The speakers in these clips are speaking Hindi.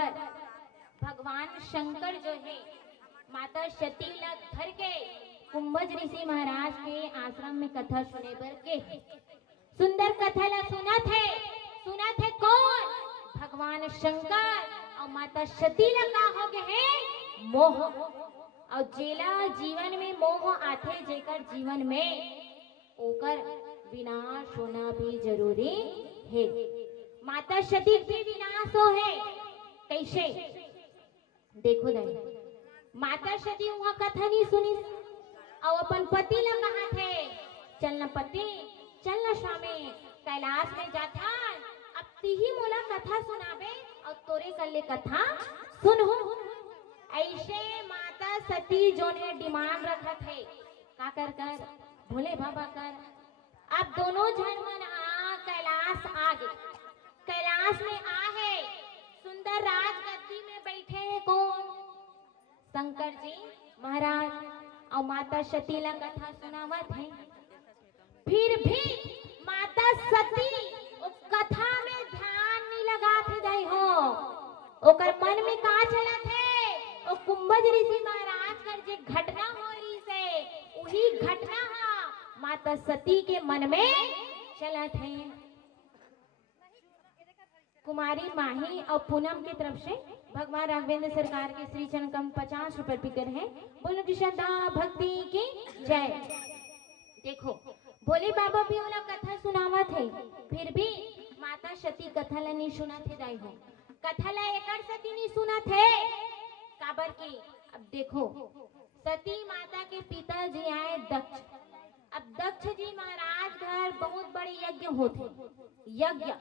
मगर भगवान शंकर जो है माता सती ला धर के कुंभज ऋषि महाराज के आश्रम में कथा सुने बर के सुंदर कथा ला सुना थे कौन? भगवान शंकर और माता सती ला का हो गए है मोह। और जेला जीवन में मोह आथे जेकर जीवन में ओकर विनाश होना भी जरूरी है। माता सती के विनाश हो है कैसे देखो दे माता सती वहां कथा नहीं सुनी और अपन पति ला कहा थे चलना पति चलना स्वामी कैलाश में जाथा अब तिही मोला कथा सुनाबे और तोरे कल्ले कथा सुनहु। ऐसे माता सती जो ने डिमांड रखा थे का कर भोले बाबा कर अब दोनों जन मन कैलाश आ गए। कैलाश में आ है सुंदर राजगद्दी में बैठे हैं कौन? शंकर जी महाराज और माता सती ला कथा सुनावत है। फिर भी माता सती उस कथा में ध्यान नहीं लगा थे दई हो ओकर मन में का चलत है ओ कुंभज ऋषि महाराज कर जे घटना हो रही से वही घटना माता सती के मन में चलत है। कुमारी माही और पूनम की तरफ से भगवान राघवेंद्र सरकार के श्री चरण कम 50 रुपए पिकर है। बोलो कि श्रद्धा भक्ति की जय। देखो भोले बाबा भी वाला कथा सुनावा थे फिर भी माता सती कथा ला नहीं सुना थे दाई हो कथा ला एकड़ सती नहीं सुना थे काबर की। अब देखो सती माता के पिताजी आए दक्ष। अब दक्ष जी महाराज घर बहुत बड़े यज्ञ होते यज्ञ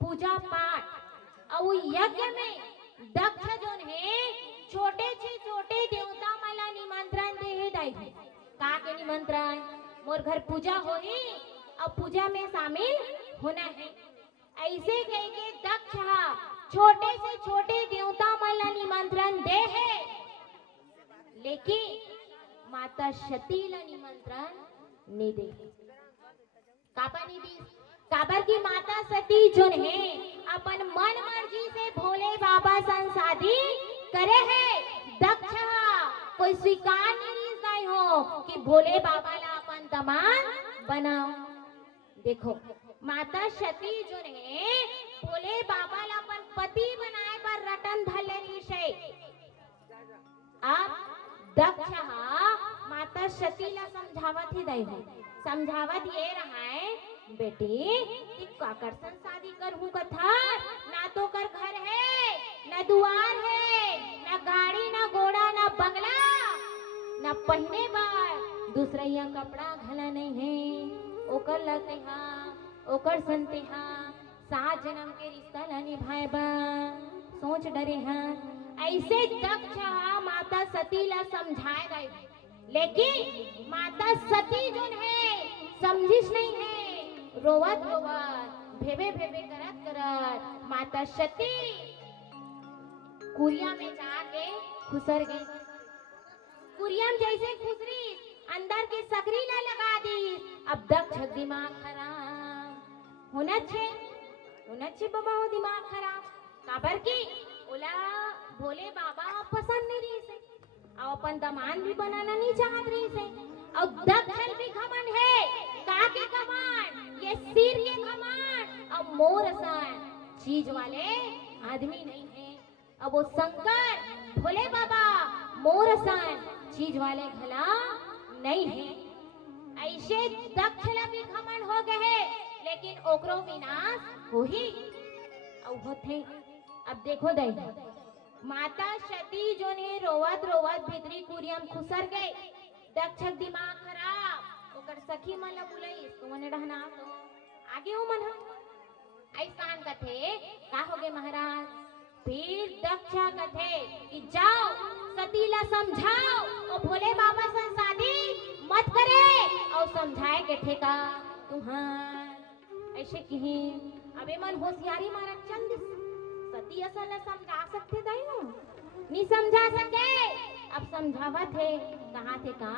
पूजा पाठ और यज्ञ में दक्ष जो है छोटे से छोटे देवता माला निमंत्रण दे दाई का के निमंत्रण मोर घर पूजा होही और पूजा में शामिल होना है। ऐसे कह के दक्ष छोटे से छोटे देवता माला निमंत्रण दे है लेकिन माता सती ला निमंत्रण नहीं दे। काबर नहीं दी? काबर की माता सती जो है अपन मन मर्जी से भोले बाबा संग शादी करे है। दक्ष कोई स्वीकार नहीं गए हो कि भोले बाबा ला अपन दामाद बनाओ। देखो माता सती जो है भोले बाबा ला अपन पति बनाए पर रटन धले रही से। अब दक्ष माता सती ला समझावत ही दई हो समझावत ये रहा है बेटी काकर संग शादी करहूं कथा ना तो कर घर है ना दुआर है ना गाड़ी ना घोड़ा ना बंगला ना पहने बार दूसरा कपड़ा घला नहीं है ओकर लते ओकर संते 7 जन्म के रिश्ता ला निभाए बा सोच डरे ऐसे दक्ष माता सती ला समझाए गए लेकिन माता सती जो है समझिस नहीं है रोवत भेबे करत माता सती कुरिया में जाके खुसर गई। कुरिया में जैसे खुसरी अंदर के सकरी ना लगा दी। अब दक्ष दिमाग खराब होना छे बाबा हो दिमाग खराब काबर की ओला भोले बाबा पसंद नहीं रही से और अपन दमान भी बनाना नहीं चाहत रही से और दक्ष भी घमंड है का के घमंड ये सिर के घमंड और मोर सन चीज वाले आदमी नहीं है। अब वो शंकर भोले बाबा मोर सन चीज वाले घला नहीं है। ऐसे दक्ष ला भी घमंड हो गए लेकिन ओकरो विनाश हो ही और होते। अब देखो दई माता सती जो ने रोवत भीतरी कुरियम खुसर गए। दक्ष दिमाग खराब ओकर सखी मन ला बुलाई तो मने रहना तो आगे हो मन ऐसान कथे का हो गए महाराज। फिर दक्ष कथे कि जाओ सती ला समझाओ और भोले बाबा से शादी मत करे और समझाए के ठेका तुम्हार ऐसे कही। अबे मन होशियारी मारा चंद सती असल ला समझा सकते दई हो नहीं समझा सके। अब समझावा थे कहा थे का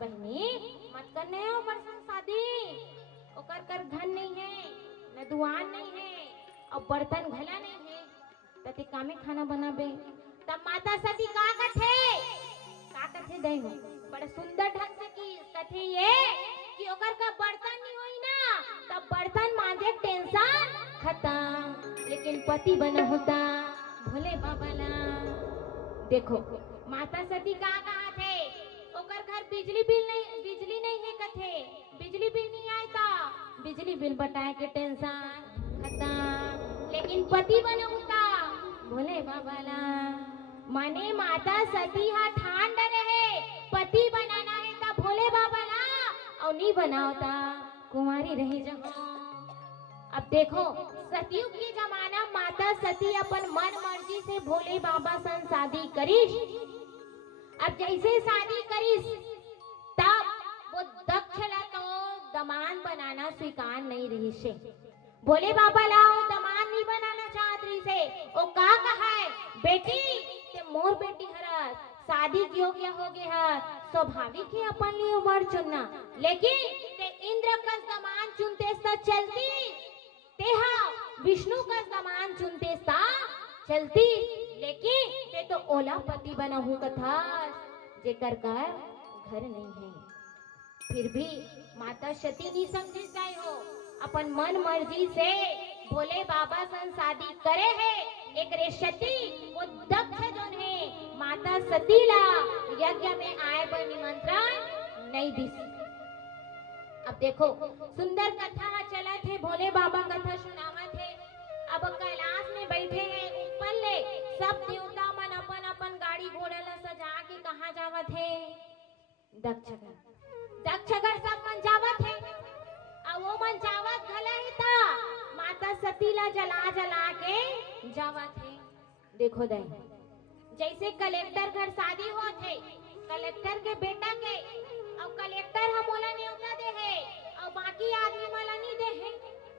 बहनी मत करने हो बरसन शादी ओकर कर धन नहीं है न दुआन नहीं है और बर्तन घला नहीं है तते कामे खाना बनाबे। तब माता सती का कथे दे हो बड़ा सुंदर ढंग से की कथे ये कि ओकर का बर्तन नहीं होई ना तब बर्तन मांजे टेंशन खत्म, लेकिन पति बना होता भोले बाबा ला। देखो माता सती का कहा थे ओकर घर बिजली नहीं है कथे, बिजली बिल नहीं आए ता बिजली बिल बटाए के टेंशन खत्म, लेकिन पति बना होता भोले बाबा ला। माने माता सती हा ठान रहे पति बनाना है ता भोले बाबा ला और नहीं बनाओता कुंवारी रही जहाँ। अब देखो सतयुग के जमाना माता सती अपन मन मर्जी से भोले बाबा सन शादी करीश। अब जैसे शादी करीश तब वो दक्ष ला तो दमान बनाना स्वीकार नहीं रही से, भोले बाबा ला वो दमान नहीं बनाना चाहत रही से। ओ का कहा है बेटी ते मोर बेटी हरस शादी योग्य हो गए है, स्वाभाविक है अपन लिए उम्र चुनना, लेकिन ते इंद्र का दमान चुनते सा चलती तेहा विष्णु का दमान चुनते सा चलती, लेकिन ते तो ओला पति बना हूँ कथा जेकर का घर नहीं है। फिर भी माता सती नहीं समझ जाए हो अपन मन मर्जी से भोले बाबा सन शादी करे है। एक रे सती वो दक्ष जोन है माता सती ला यज्ञ में आए पर निमंत्रण नहीं दी। अब देखो सुंदर कथा चला थे भोले बाबा कथा सुनावा थे। अब कैलाश में बैठे हैं ऊपर ले सब देवता मन अपन अपन गाड़ी घोड़ा ला सजा के कहाँ जावा थे दक्षगढ़ सब मन जावा थे। अब वो मन जावत घला ही था माता सती ला जला के जावा थे। देखो दे जैसे कलेक्टर घर शादी हो थे कलेक्टर के बेटा के और कलेक्टर हमोला न्योता दे है और बाकी आदमी मला नहीं दे है,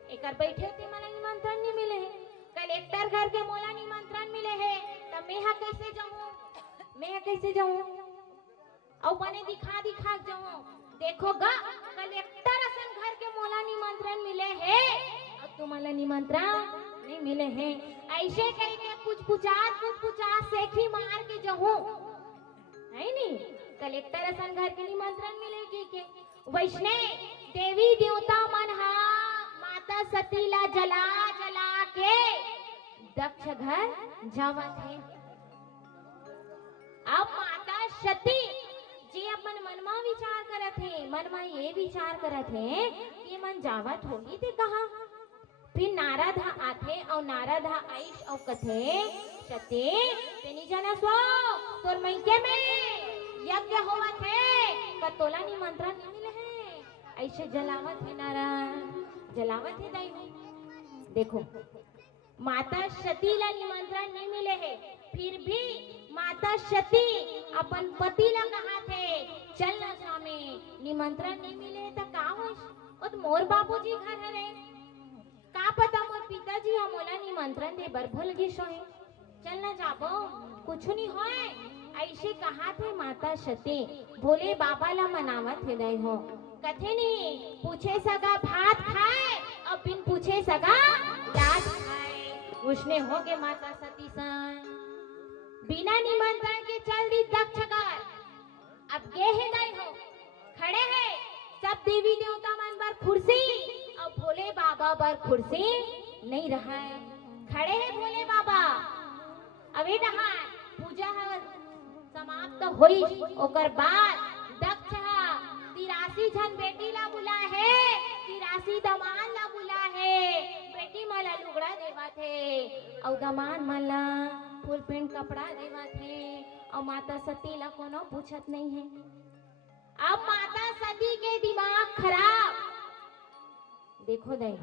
एकर बैठे थे मला निमंत्रण नहीं मिले है। कलेक्टर घर के मोला निमंत्रण मिले है तब मैं कैसे जाऊं और बने दिखा जाऊं। देखो गा कलेक्टर असन घर के मोला निमंत्रण मिले है और तुम्हारा निमंत्रण नहीं मिले हैं। ऐसे कह के कुछ पुछा सेखी मार के जाऊं है नहीं। कलेक्टर असन घर के निमंत्रण मिलेगी के वैष्णव देवी देवता मन हा माता सती ला जला के दक्ष घर जावत है। अब माता सती जी अपन मनमा विचार करत है, मनमा ये विचार करत है कि मन जावत होगी ते कहा। फिर नारद आथे और नारद आइश और कथे सती तेनी जना सो तोर मैके में यज्ञ होवत है कतोला निमंत्रण नहीं मिले है। ऐसे जलावत है नारायण जलावत है दाई। देखो माता सती ला निमंत्रण नहीं मिले है फिर भी माता सती अपन पति ला कहा थे चल ना स्वामी निमंत्रण नहीं मिले तो का होइस तो मोर बाबूजी घर हरे का पता मोर पिताजी हमोला निमंत्रण दे बर भूल गिस है चल ना जाबो कुछ नहीं होए। ऐसे कहा थे माता सती भोले बाबा ला मनावत है दई हो कथे नहीं पूछे सगा भात खाए और बिन पूछे सगा लात खाए। उसने हो गए माता सती सन बिना निमंत्रण के चल दी दक्षगढ़। अब गे है गए हो खड़े हैं सब देवी देवता मन बर कुर्सी और भोले बाबा बर कुर्सी नहीं रहा है। खड़े हैं भोले बाबा अबे नहा पूजा समाप्त होई ओकर बाद दक्ष 83 जन बेटी ला बुला है 83 दमान ला बुला है। बेटी मला लुगड़ा देवा थे और दमान मला फुल पेंट कपड़ा देवा थे और माता सती ला कोनो पूछत नहीं है। अब माता सती के दिमाग खराब। देखो दई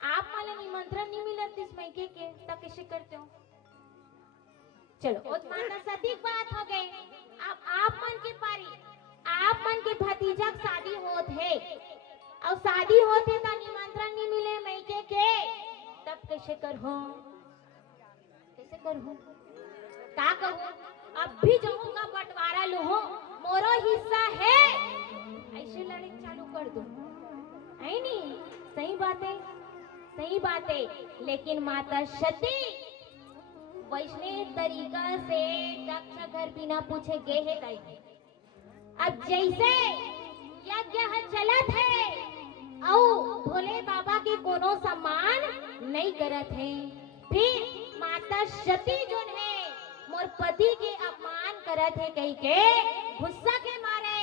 आप मला निमंत्रण नहीं मिलत इस महीने के तब कैसे करते हो। चलो उस माता सती की बात हो गई। अब आप मन के पारी आप मन के भतीजा शादी होत है और शादी होते तो निमंत्रण नहीं मिले महीने के तब कैसे कर हो का कहूँ अब भी जाऊंगा बंटवारा लो हो मोरो हिस्सा है ऐसे लड़े चालू कर दो है नहीं। सही बात है लेकिन माता सती वैष्णव तरीका से दक्ष घर बिना पूछे गे है कई। अब जैसे यज्ञ चलत है औ भोले बाबा के कोनो सम्मान नहीं करत है, फिर माता सती जोन है मोर पति के अपमान करत है कही के गुस्सा के मारे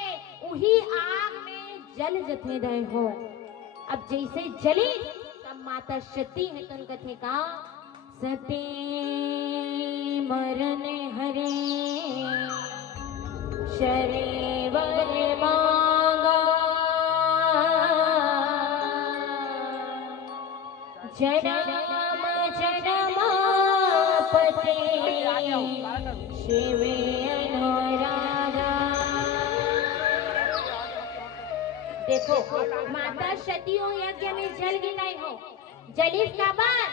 उही आग में जल जथे रहे हो। अब जैसे जली तब माता सती है तो कथे का सती मरन हरे शरीर मांगा जन्म जन्मापते शिवे अनुरागा। देखो माता सती हो यज्ञ में जल गई नहीं हो, जलिस का बाद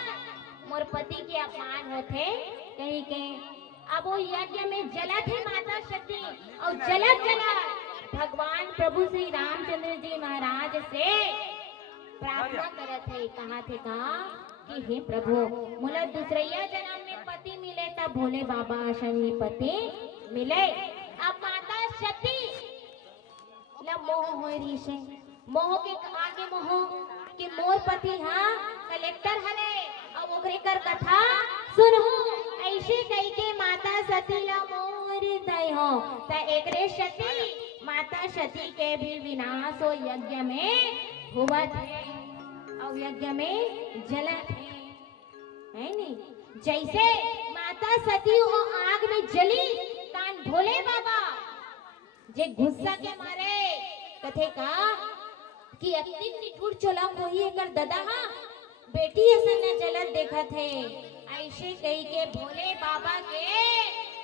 मोर पति के अपमान होते कहीं के। अब वो यज्ञ में जला थे माता सती और जलत जलत भगवान प्रभु श्री रामचंद्र जी महाराज से प्रार्थना करत है, कहा थे कहा कि हे प्रभु मोला दूसरैया जन्म में पति मिले तब भोले बाबा शनि पति मिले। अब माता सती ला मोह होई रही से, मोह के आगे मोह कि मोर पति हाँ कलेक्टर हले और ओकरे कर कथा सुनहु ऐसे कही के माता सती ला मोर दय हो त एकरे सती माता सती के भी विनाश हो यज्ञ में हुआ थे और यज्ञ में जलत है नहीं। जैसे माता सती हो आग में जली तान भोले बाबा जे गुस्सा के मारे कथे का कि अति निठुर चला कोई एकर ददा हा बेटी ऐसा न जलत देखा थे। ऐसे कही के भोले बाबा के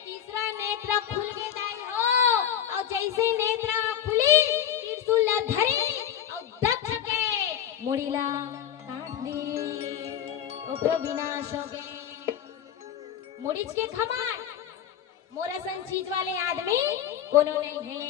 तीसरा नेत्र खुल के दाई हो और जैसे नेत्र खुली त्रिशूल धरी और दक्ष के मुड़ीला काट दी ओकरो विनाश हो गए। मुड़ीच के खमान मोरा सन चीज वाले आदमी कोनो नहीं है।